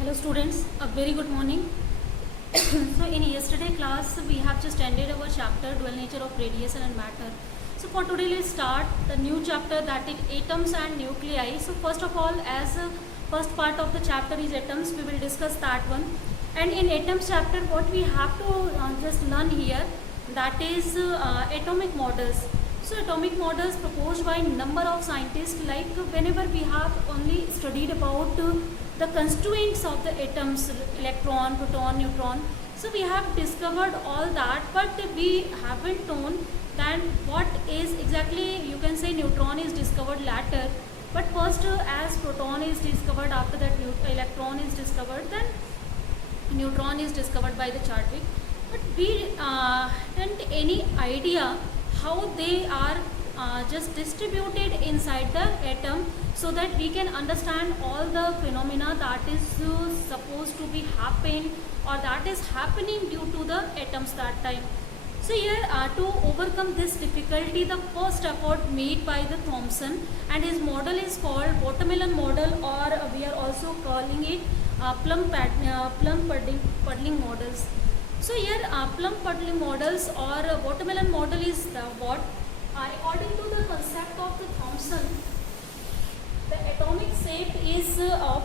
Hello students, a very good morning. So in yesterday class we have just ended our chapter dual nature of radiation and matter. So for today let's start the new chapter, that is atoms and nuclei. So first of all, as first part of the chapter is atoms, we will discuss that one. And in atoms chapter what we have to just learn here, that is atomic models. So atomic models proposed by number of scientists, like whenever we have only studied about the constituents of the atoms, electron, proton, neutron. So we have discovered all that, but we haven't known that what is exactly, you can say neutron is discovered later. But first as proton is discovered, after that electron is discovered, then neutron is discovered by the Chadwick. But we haven't any idea how they are just distributed inside the atom, so that we can understand all the phenomena that is supposed to be happen or that is happening due to the atoms that time. So here to overcome this difficulty, the first effort made by the Thomson, and his model is called watermelon model, or we are also calling it plum pudding models. So here plum pudding models or watermelon model is what? According to the concept of the Thomson, the atomic shape is of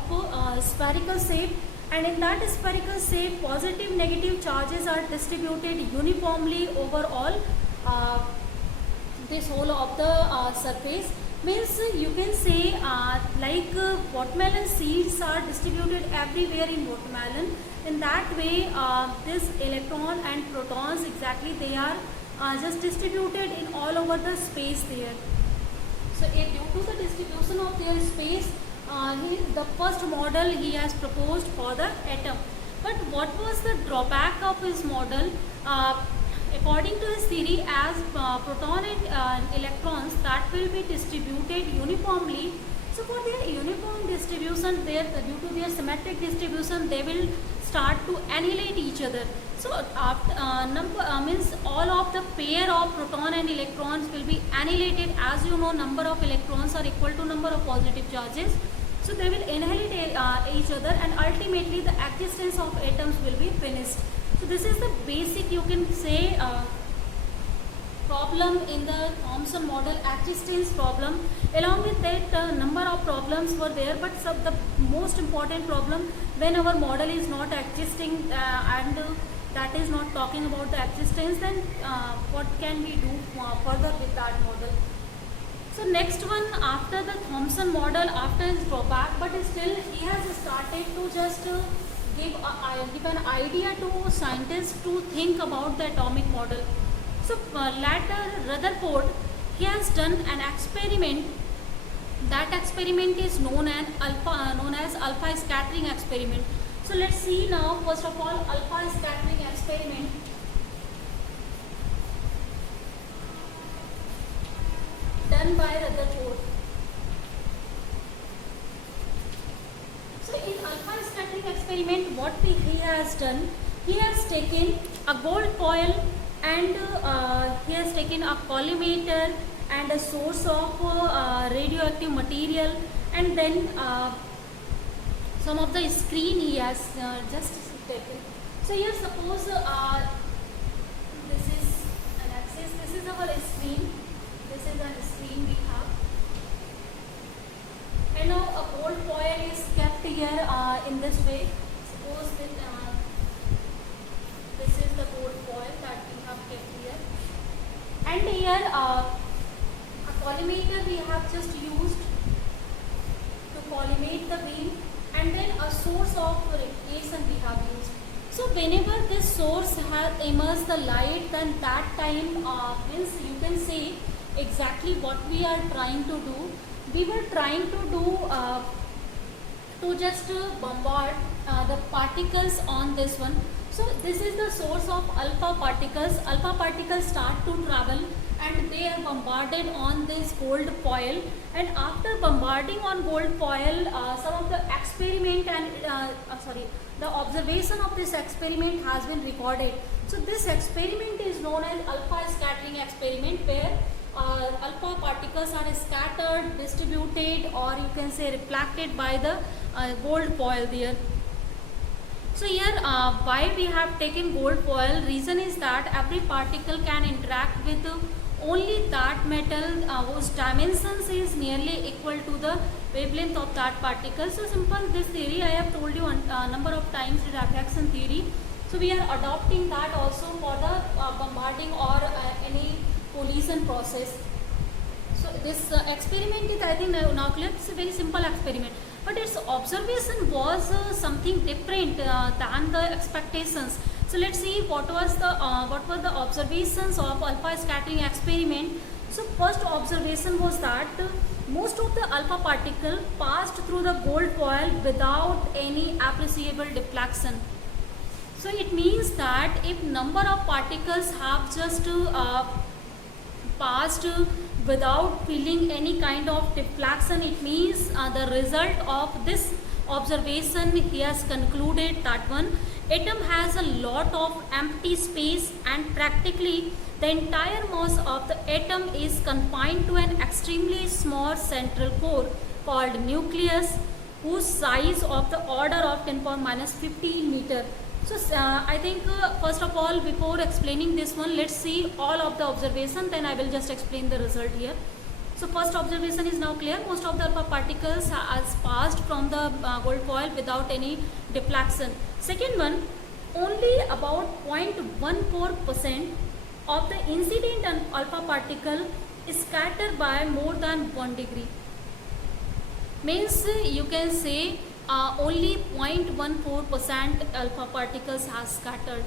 spherical shape, and in that spherical shape positive negative charges are distributed uniformly over all this whole of the surface. Means you can say like watermelon seeds are distributed everywhere in watermelon. In that way this electron and protons, exactly they are just distributed in all over the space there. So due to the distribution of their space, the first model he has proposed for the atom. But what was the drawback of his model? According to his theory, as proton and electrons that will be distributed uniformly. So for their uniform distribution, due to their symmetric distribution, they will start to annihilate each other. So after means all of the pair of proton and electrons will be annihilated. As you know, number of electrons are equal to number of positive charges. So they will annihilate each other, and ultimately the existence of atoms will be finished. So this is the basic, you can say, problem in the Thomson model, existence problem. Along with that number of problems were there, but the most important problem, when our model is not existing and that is not talking about the existence, then what can we do further with that model? So next one, after the Thomson model, after his drawback, but still he has started to just give an idea to scientists to think about the atomic model. So later Rutherford, he has done an experiment. That experiment is known as alpha scattering experiment. So let's see now, first of all, alpha scattering experiment. Done by Rutherford. So in alpha scattering experiment, what he has done, he has taken a gold foil, and he has taken a collimator and a source of radioactive material, and then some of the screen he has just taken. So here suppose this is an axis, this is our screen, this is a screen we have, and now a gold foil is kept here in this way. Suppose that this is the gold foil that we have kept here, and here a collimator we have just used to collimate the beam, and then a source of radiation we have used. So whenever this source has immersed the light, then that time means you can say exactly what we are trying to do. We were trying to do to just bombard the particles on this one. So this is the source of alpha particles. Alpha particles start to travel, and they are bombarded on this gold foil, and after bombarding on gold foil, some of the experiment and the observation of this experiment has been recorded. So this experiment is known as alpha scattering experiment, where alpha particles are scattered, distributed, or you can say reflected by the gold foil there. So here why we have taken gold foil, reason is that every particle can interact with only that metal whose dimensions is nearly equal to the wavelength of that particle. So simple this theory I have told you number of times, the diffraction theory. So we are adopting that also for the bombarding or any collision process. So this experiment is, I think, now clear. It's a very simple experiment, but its observation was something different than the expectations. So let's see what were the observations of alpha scattering experiment. So first observation was that most of the alpha particle passed through the gold foil without any appreciable deflection. So it means that if number of particles have just passed without feeling any kind of deflection, it means the result of this observation, he has concluded that one atom has a lot of empty space and practically the entire mass of the atom is confined to an extremely small central core called nucleus, whose size of the order of 10 power minus 15 meter. So I think first of all, before explaining this one, let's see all of the observation, then I will just explain the result here. So first observation is now clear. Most of the alpha particles has passed from the gold foil without any deflection. Second one, only about 0.14% of the incident alpha particle is scattered by more than 1 degree. Means you can say only 0.14% alpha particles has scattered.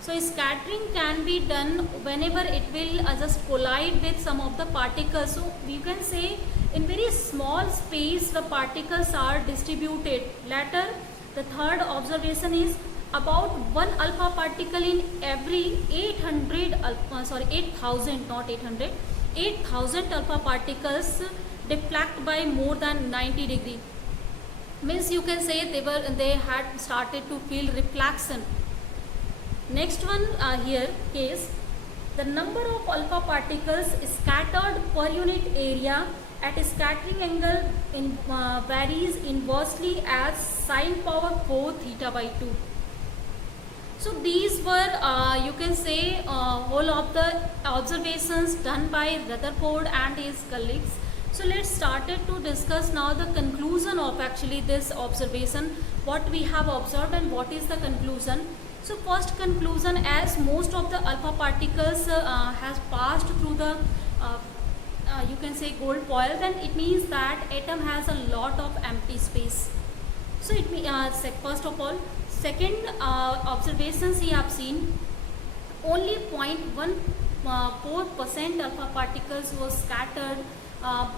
So scattering can be done whenever it will just collide with some of the particles. So you can say in very small space the particles are distributed. Later, the third observation is about one alpha particle in every 800 8,000 not 800 8,000 alpha particles deflect by more than 90 degree. Means you can say they had started to feel reflection. Next one here case, the number of alpha particles scattered per unit area at a scattering angle varies inversely as sine power 4 theta by 2. So these were you can say whole of the observations done by Rutherford and his colleagues. So let's started to discuss now the conclusion of actually this observation, what we have observed and what is the conclusion. So first conclusion, as most of the alpha particles has passed through the you can say gold foil, then it means that atom has a lot of empty space. So it means first of all, second observations we have seen only 0.14% alpha particles was scattered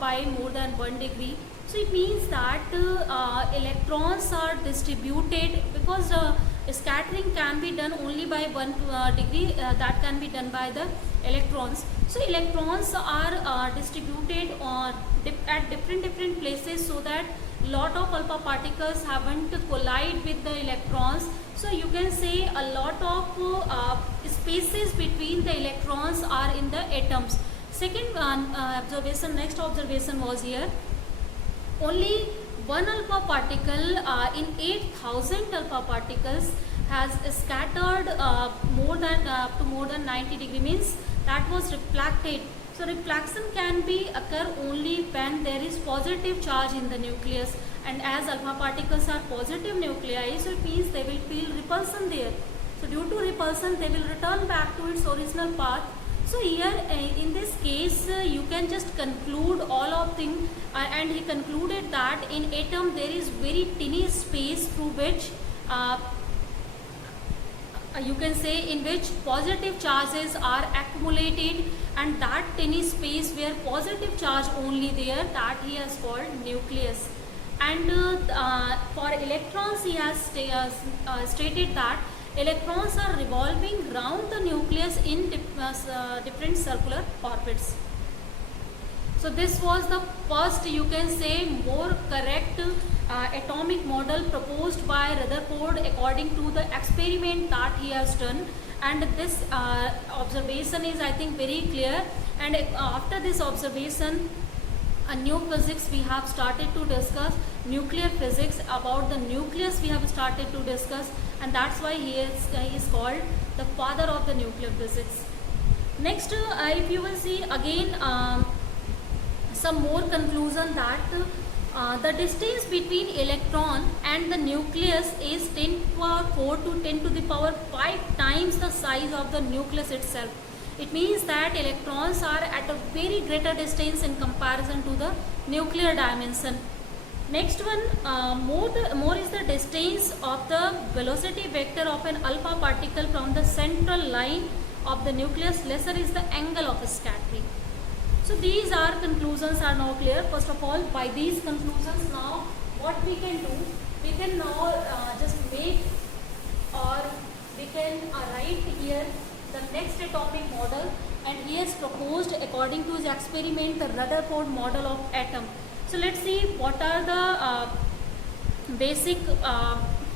by more than 1 degree. So it means that electrons are distributed because scattering can be done only by 1 degree, that can be done by the electrons. So electrons are distributed at different places, so that lot of alpha particles haven't collide with the electrons. So you can say a lot of spaces between the electrons are in the atoms. Second observation, next observation was here, only one alpha particle in 8,000 alpha particles has scattered more than 90 degree, means that was reflected. So reflection can be occur only when there is positive charge in the nucleus, and as alpha particles are positive nuclei, so it means they will feel repulsion there. So due to repulsion they will return back to its original path. So here in this case you can just conclude all of things and he concluded that in atom there is very tiny space through which you can say in which positive charges are accumulated, and that tiny space where positive charge only there, that he has called nucleus. And for electrons he has stated that electrons are revolving round the nucleus in different circular orbits. So this was the first, you can say, more correct atomic model proposed by Rutherford according to the experiment that he has done, and this observation is, I think, very clear. And after this observation a new physics we have started to discuss, nuclear physics. About the nucleus we have started to discuss, and that's why he is called the father of the nuclear physics. Next, if you will see again some more conclusion that the distance between electron and the nucleus is 10 to the power 4 to 10 to the power 5 times the size of the nucleus itself. It means that electrons are at a very greater distance in comparison to the nuclear dimension. Next one, more is the distance of the velocity vector of an alpha particle from the central line of the nucleus, lesser is the angle of scattering. So these are conclusions are now clear. First of all, by these conclusions now what we can do, we can now just make, or we can write here the next atomic model, and he has proposed according to his experiment the Rutherford model of atom. So let's see what are the basic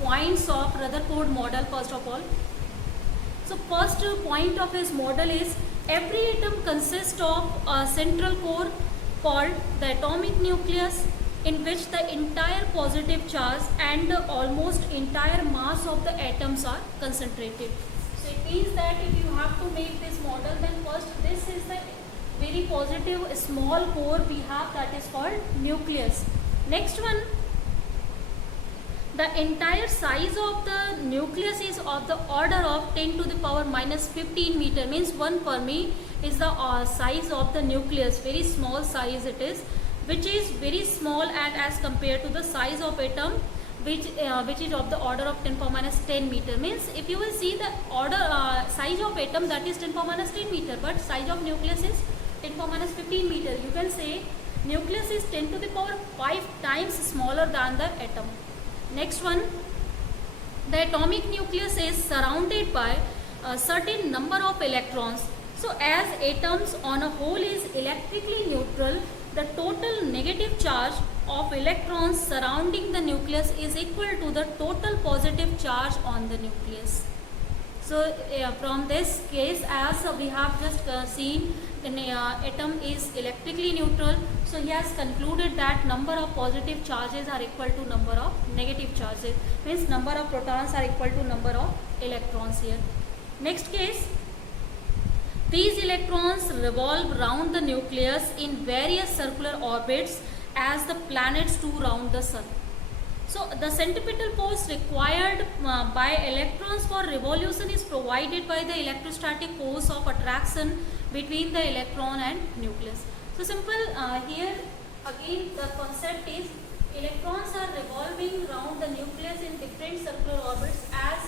points of Rutherford model first of all. So first point of his model is every atom consists of a central core called the atomic nucleus, in which the entire positive charge and almost entire mass of the atoms are concentrated. So it means that if you have to make this model, then first this is the very positive small core we have, that is called nucleus. Next one, the entire size of the nucleus is of the order of 10 to the power minus 15 meter, means 1 Fermi is the size of the nucleus, very small size it is, which is very small and as compared to the size of atom, which is of the order of 10 power minus 10 meter. Means if you will see the order size of atom, that is 10 power minus 10 meter, but size of nucleus is 10 power minus 15 meter. You can say nucleus is 10 to the power 5 times smaller than the atom. Next one, the atomic nucleus is surrounded by a certain number of electrons. So as atoms on a whole is electrically neutral, the total negative charge of electrons surrounding the nucleus is equal to the total positive charge on the nucleus. So from this case, as we have just seen, the atom is electrically neutral, so he has concluded that number of positive charges are equal to number of negative charges, means number of protons are equal to number of electrons here. Next case, these electrons revolve round the nucleus in various circular orbits as the planets do round the sun. So the centripetal force required by electrons for revolution is provided by the electrostatic force of attraction between the electron and nucleus. So simple, here again the concept is electrons are revolving around the nucleus in different circular orbits. As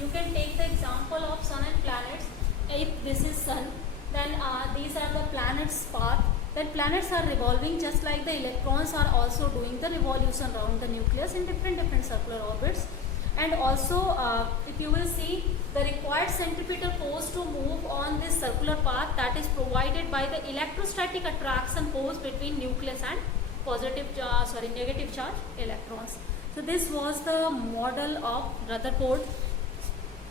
you can take the example of sun and planets. If this is sun, then these are the planets' path. Then planets are revolving just like the electrons are also doing the revolution around the nucleus in different circular orbits. And also if you will see, the required centripetal force to move on this circular path, that is provided by the electrostatic attraction force between nucleus and negative charge electrons. So this was the model of Rutherford.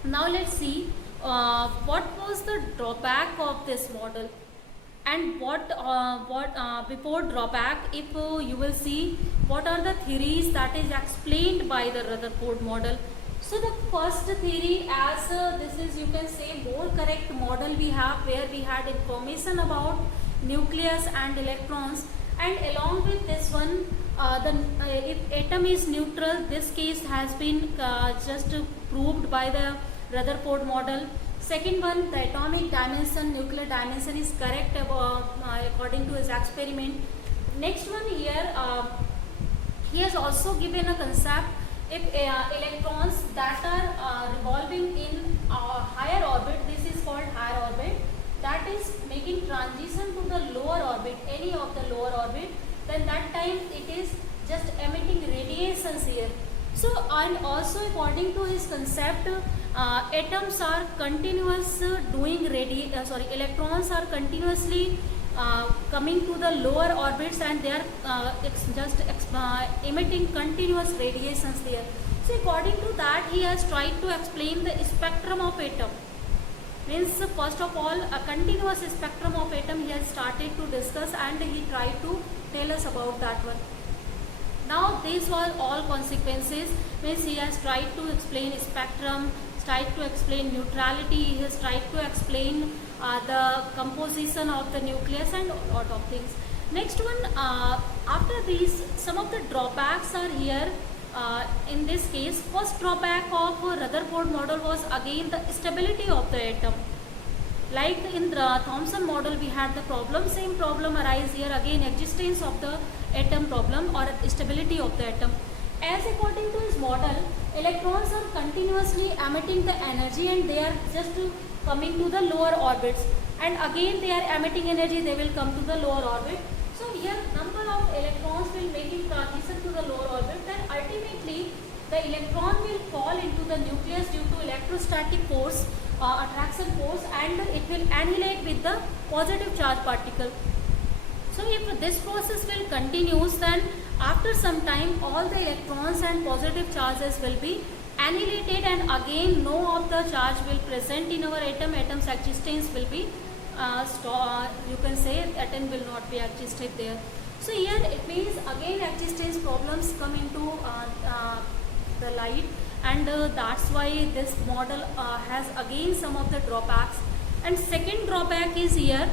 Now let's see what was the drawback of this model. And before drawback, if you will see what are the theories that is explained by the Rutherford model. So the first theory, as this is, you can say, more correct model we have, where we had information about nucleus and electrons, and along with this one, if atom is neutral, this case has been just proved by the Rutherford model. Second one, the atomic dimension, nuclear dimension is correct according to his experiment. Next one here, he has also given a concept. If electrons that are revolving in a higher orbit, this is called higher orbit, that is making transition to the lower orbit, any of the lower orbit, then that time it is just emitting radiations here. So, and also according to his concept, atoms are continuous electrons are continuously coming to the lower orbits, and they are emitting continuous radiations there. So according to that, he has tried to explain the spectrum of atom. Means first of all a continuous spectrum of atom he has started to discuss, and he tried to tell us about that one. Now these were all consequences, means he has tried to explain spectrum, tried to explain neutrality, he has tried to explain the composition of the nucleus and a lot of things. Next one, after these, some of the drawbacks are here. In this case, first drawback of Rutherford model was again the stability of the atom. Like in the Thomson model we had the problem, same problem arise here again, existence of the atom problem or stability of the atom. As according to his model, electrons are continuously emitting the energy and they are just coming to the lower orbits, and again they are emitting energy, they will come to the lower orbit. So here number of electrons will making transition to the lower orbit, then ultimately the electron will fall into the nucleus due to electrostatic force, attraction force, and it will annihilate with the positive charge particle. So if this process will continues, then after some time all the electrons and positive charges will be annihilated, and again no of the charge will present in our atom, atom's existence will be you can say atom will not be existed there. So here it means again existence problems come into the light, and that's why this model has again some of the drawbacks. And second drawback is here,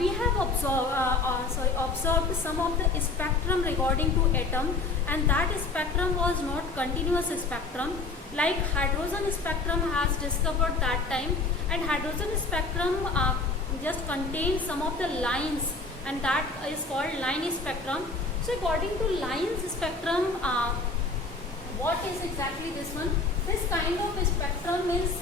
we have observed some of the spectrum regarding to atom, and that spectrum was not continuous spectrum, like hydrogen spectrum has discovered that time, and hydrogen spectrum just contains some of the lines, and that is called line spectrum. So according to lines spectrum, what is exactly this one? This kind of spectrum is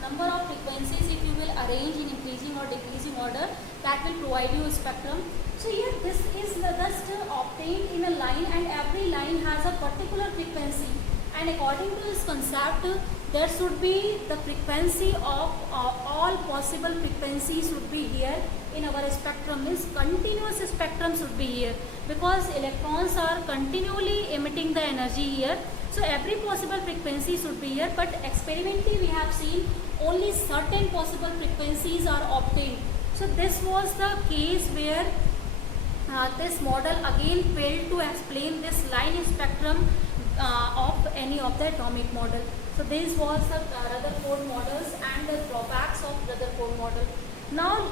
number of frequencies, if you will arrange in increasing or decreasing order, that will provide you a spectrum. So here this is just obtained in a line, and every line has a particular frequency, and according to this concept there should be the frequency of all possible frequencies should be here in our spectrum, means continuous spectrum should be here, because electrons are continually emitting the energy here. So every possible frequency should be here, but experimentally we have seen only certain possible frequencies are obtained. So this was the case where this model again failed to explain this line spectrum of any of the atomic model. So this was the Rutherford models and the drawbacks of Rutherford model. Now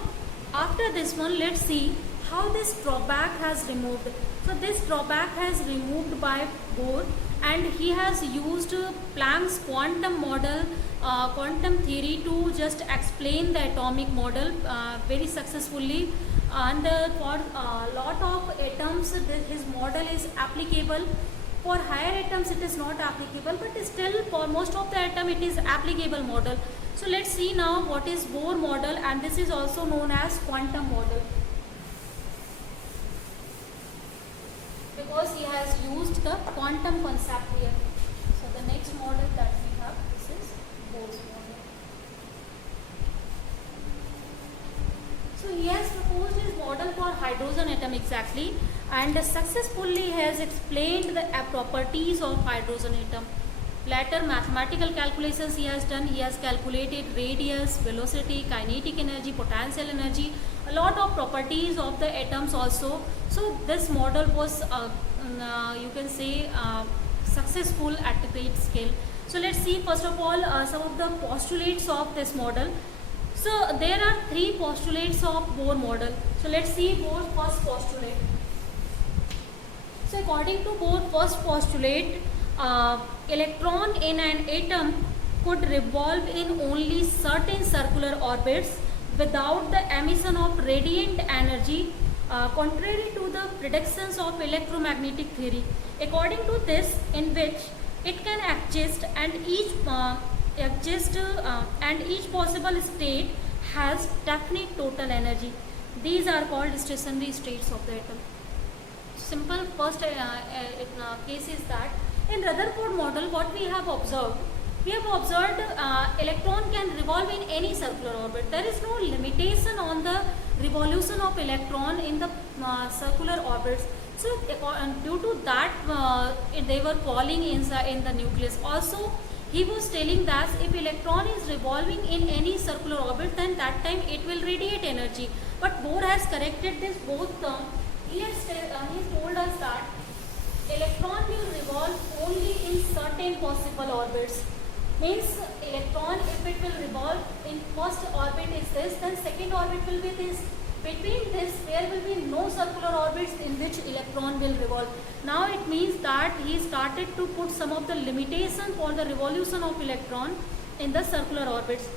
after this one, let's see how this drawback has removed. So this drawback has removed by Bohr, and he has used Planck's quantum model, quantum theory to just explain the atomic model very successfully. And for a lot of atoms his model is applicable. For higher atoms it is not applicable, but still for most of the atom it is applicable model. So let's see now what is Bohr model, and this is also known as quantum model, because he has used the quantum concept here. So the next model that we have, this is Bohr's model. So he has proposed his model for hydrogen atom exactly, and successfully has explained the properties of hydrogen atom. Later mathematical calculations he has done. He has calculated radius, velocity, kinetic energy, potential energy, a lot of properties of the atoms also. So this model was you can say successful at a great scale. So let's see first of all some of the postulates of this model. So there are three postulates of Bohr model. So let's see Bohr's first postulate. So according to Bohr's first postulate, electron in an atom could revolve in only certain circular orbits without the emission of radiant energy, contrary to the predictions of electromagnetic theory. According to this, in which it can exist and each possible state has definite total energy. These are called stationary states of the atom. Simple first case is that in Rutherford model, what we have observed electron can revolve in any circular orbit. There is no limitation on the revolution of electron in the circular orbits. So due to that they were falling in the nucleus. Also he was telling that if electron is revolving in any circular orbit, then that time it will radiate energy. But Bohr has corrected this both term. He has told us that electron will revolve only in certain possible orbits. Means electron, if it will revolve in first orbit is this, then second orbit will be this. Between this, there will be no circular orbits in which electron will revolve. Now it means that he started to put some of the limitation for the revolution of electron in the circular orbits.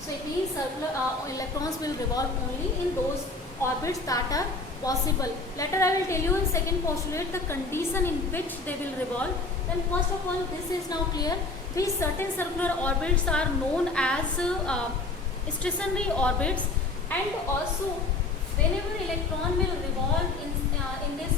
So it means electrons will revolve only in those orbits that are possible. Later I will tell you in second postulate the condition in which they will revolve. Then first of all, this is now clear. These certain circular orbits are known as stationary orbits, and also whenever electron will revolve in this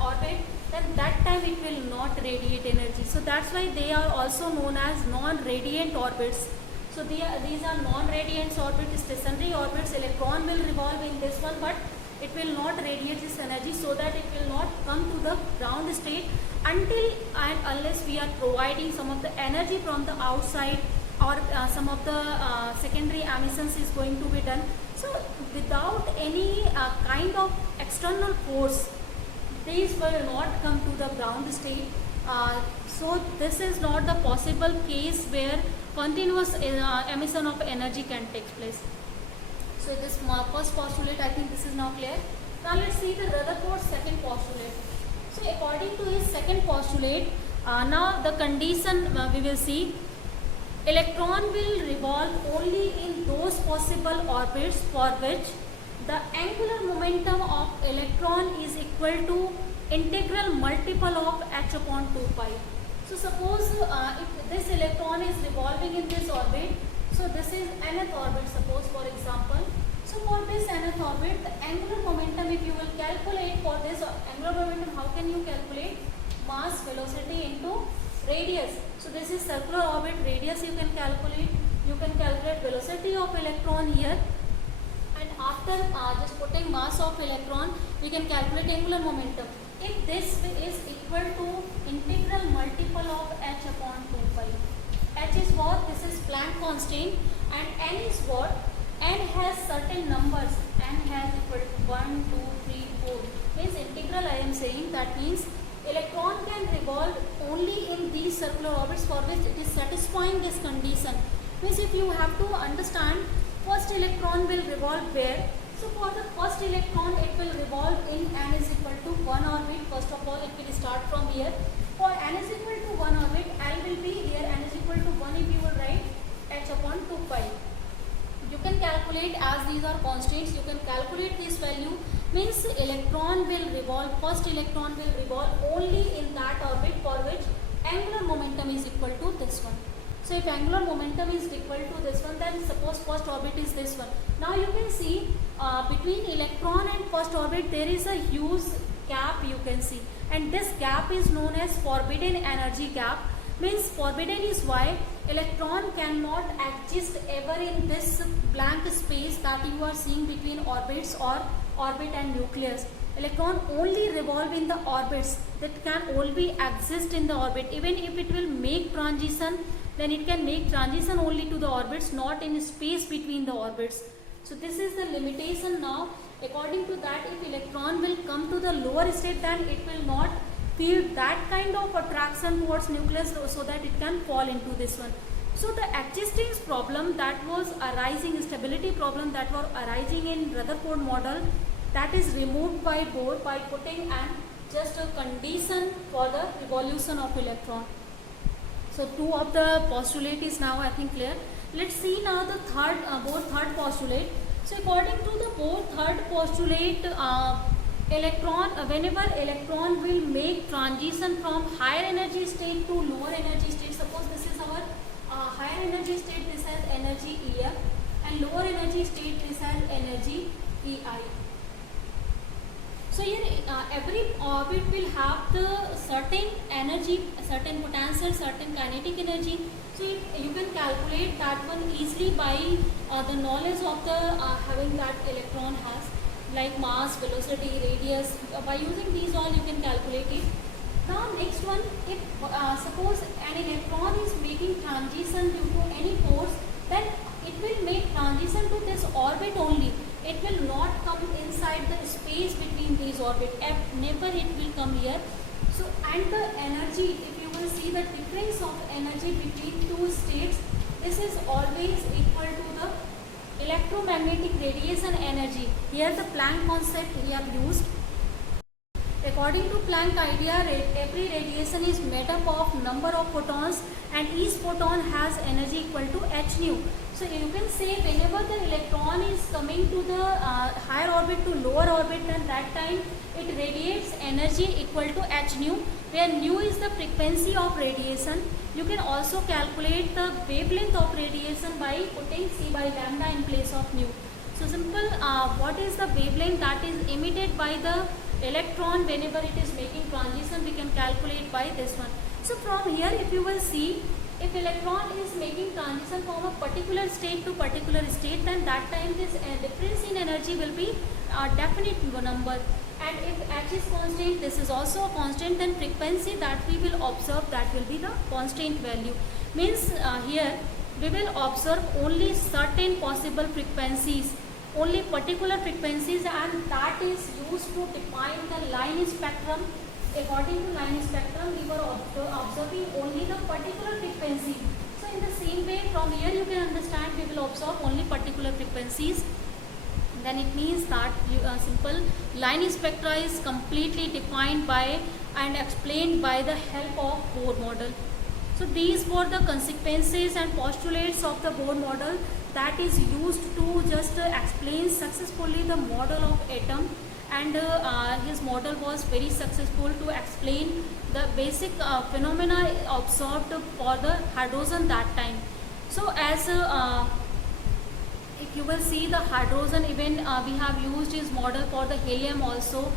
orbit, then that time it will not radiate energy. So that's why they are also known as non-radiant orbits. So these are non-radiant orbits, stationary orbits. Electron will revolve in this one, but it will not radiate this energy, so that it will not come to the ground state until and unless we are providing some of the energy from the outside, or some of the secondary emissions is going to be done. So without any kind of external force, these will not come to the ground state. So this is not the possible case where continuous emission of energy can take place. So this first postulate, I think this is now clear. Now let's see the Rutherford's second postulate. So according to his second postulate, now the condition we will see, electron will revolve only in those possible orbits for which the angular momentum of electron is equal to integral multiple of h upon 2 pi. So suppose if this electron is revolving in this orbit, so this is nth orbit, suppose for example. So for this nth orbit, the angular momentum, if you will calculate for this angular momentum, how can you calculate? Mass, velocity into radius. So this is circular orbit, radius you can calculate. You can calculate velocity of electron here, and after just putting mass of electron, we can calculate angular momentum. If this is equal to integral multiple of h upon 2 pi. H is what? This is Planck constant, and n is what? N has certain numbers. N has equal to 1, 2, 3, 4. Means integral I am saying, that means electron can revolve only in these circular orbits for which it is satisfying this condition. Means if you have to understand, first electron will revolve where? So for the first electron, it will revolve in n is equal to 1 orbit. First of all, it will start from here. For n is equal to 1 orbit, L will be here, n is equal to 1 if you will write h upon 2 pi. You can calculate, as these are constants, you can calculate this value. Means electron will revolve, first electron will revolve only in that orbit for which angular momentum is equal to this one. So if angular momentum is equal to this one, then suppose first orbit is this one. Now you can see between electron and first orbit there is a huge gap, you can see, and this gap is known as forbidden energy gap. Means forbidden is why electron cannot exist ever in this blank space that you are seeing between orbits or orbit and nucleus. Electron only revolve in the orbits that can only exist in the orbit. Even if it will make transition, then it can make transition only to the orbits, not in space between the orbits. So this is the limitation now. According to that, if electron will come to the lower state, then it will not feel that kind of attraction towards nucleus, so that it can fall into this one. So the existing problem that was arising, stability problem that were arising in Rutherford model, that is removed by Bohr by putting an just a condition for the revolution of electron. So two of the postulate is now I think clear. Let's see now the third Bohr third postulate. So according to the Bohr third postulate, whenever electron will make transition from higher energy state to lower energy state, suppose this is our higher energy state, this has energy EF, and lower energy state this has energy EI. So here every orbit will have the certain energy, certain potential, certain kinetic energy. So you can calculate that one easily by the knowledge of the having that electron has, like mass, velocity, radius. By using these all you can calculate it. Now next one, if suppose an electron is making transition due to any force, then it will make transition to this orbit only. It will not come inside the space between these orbits. Never it will come here. So and the energy, if you will see the difference of energy between two states, this is always equal to the electromagnetic radiation energy. Here the Planck concept we have used. According to Planck idea, every radiation is made up of number of photons and each photon has energy equal to h nu. So you can say whenever the electron is coming to the higher orbit to lower orbit, then that time it radiates energy equal to h nu, where nu is the frequency of radiation. You can also calculate the wavelength of radiation by putting c by lambda in place of nu. So simple, what is the wavelength that is emitted by the electron whenever it is making transition, we can calculate by this one. So from here, if you will see, if electron is making transition from a particular state to particular state, then that time this difference in energy will be a definite number. And if h is constant, this is also a constant, then frequency that we will observe, that will be the constant value. Means here we will observe only certain possible frequencies, only particular frequencies, and that is used to define the line spectrum. According to line spectrum, we were observing only the particular frequency. So in the same way, from here you can understand we will observe only particular frequencies. Then it means that simple line spectra is completely defined by and explained by the help of Bohr model. So these were the consequences and postulates of the Bohr model that is used to just explain successfully the model of atom, and his model was very successful to explain the basic phenomena observed for the hydrogen that time. So as if you will see the hydrogen, even we have used his model for the helium also,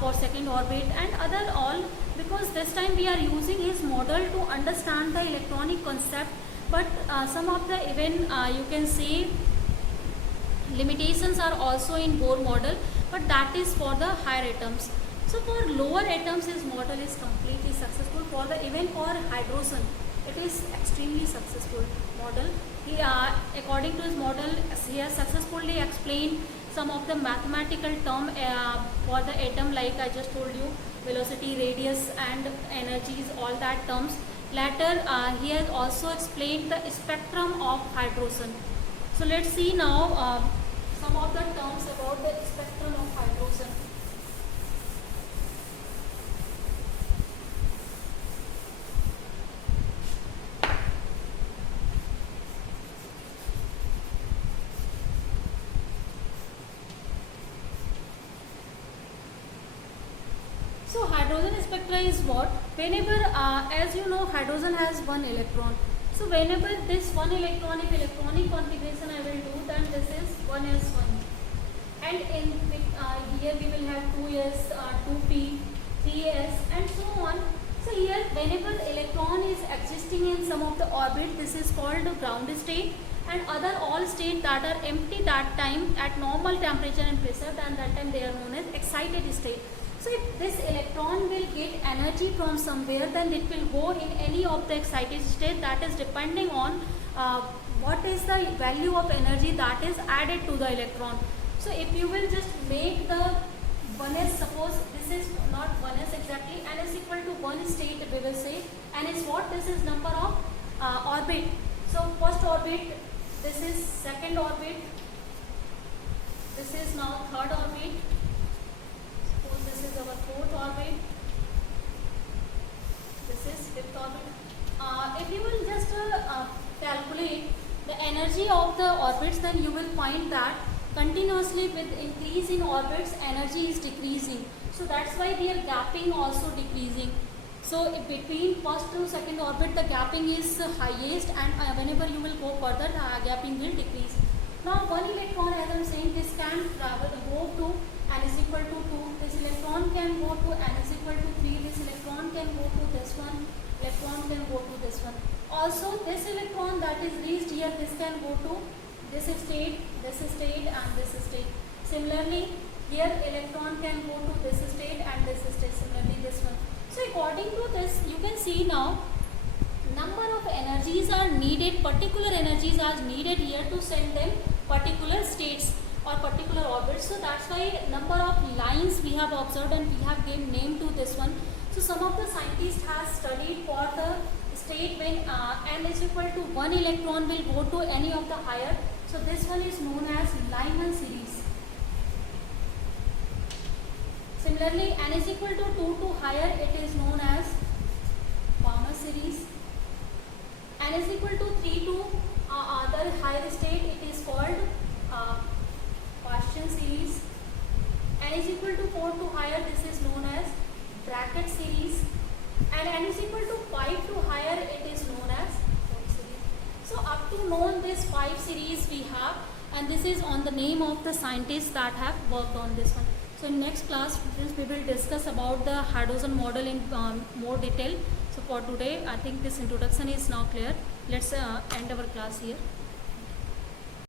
for second orbit and other all, because this time we are using his model to understand the electronic concept. But some of the even you can say limitations are also in Bohr model, but that is for the higher atoms. So for lower atoms, his model is completely successful. For the even for hydrogen, it is extremely successful model. He, according to his model, he has successfully explained some of the mathematical term for the atom, like I just told you, velocity, radius and energies, all that terms. Later he has also explained the spectrum of hydrogen. So let's see now some of the terms about the spectrum of hydrogen. So hydrogen spectra is what? Whenever, as you know, hydrogen has one electron. So whenever this one electron, if electronic configuration I will do, then this is 1s1. And in here we will have 2s, 2p, 3s and so on. So here whenever electron is existing in some of the orbit, this is called the ground state, and other all states that are empty that time at normal temperature and pressure, then that time they are known as excited state. So if this electron will get energy from somewhere, then it will go in any of the excited state, that is depending on what is the value of energy that is added to the electron. So if you will just make the 1s, suppose this is not 1s exactly, n is equal to 1 state, we will say, n is what? This is number of orbit. So first orbit, this is second orbit, this is now third orbit, suppose this is our fourth orbit, this is fifth orbit. If you will just calculate the energy of the orbits, then you will find that continuously with increase in orbits, energy is decreasing. So that's why their gapping also decreasing. So between first to second orbit, the gapping is highest, and whenever you will go further, the gapping will decrease. Now one electron, as I am saying, this can travel, go to n is equal to 2, this electron can go to n is equal to 3, this electron can go to this one, electron can go to this one. Also this electron that is reached here, this can go to this state and this state. Similarly here electron can go to this state and this state, similarly this one. So according to this, you can see now number of energies are needed, particular energies are needed here to send them particular states or particular orbits. So that's why number of lines we have observed and we have given name to this one. So some of the scientists have studied for the state when n is equal to 1 electron will go to any of the higher. So this one is known as Lyman series. Similarly, n is equal to 2 to higher, it is known as Palmer series. N is equal to 3 to other higher state, it is called Paschen series. N is equal to 4 to higher, this is known as Brackett series. And n is equal to 5 to higher, it is known as Hall series. So up to known this 5 series we have, and this is on the name of the scientists that have worked on this one. So in next class, students, we will discuss about the hydrogen model in more detail. So for today, I think this introduction is now clear. Let's end our class here.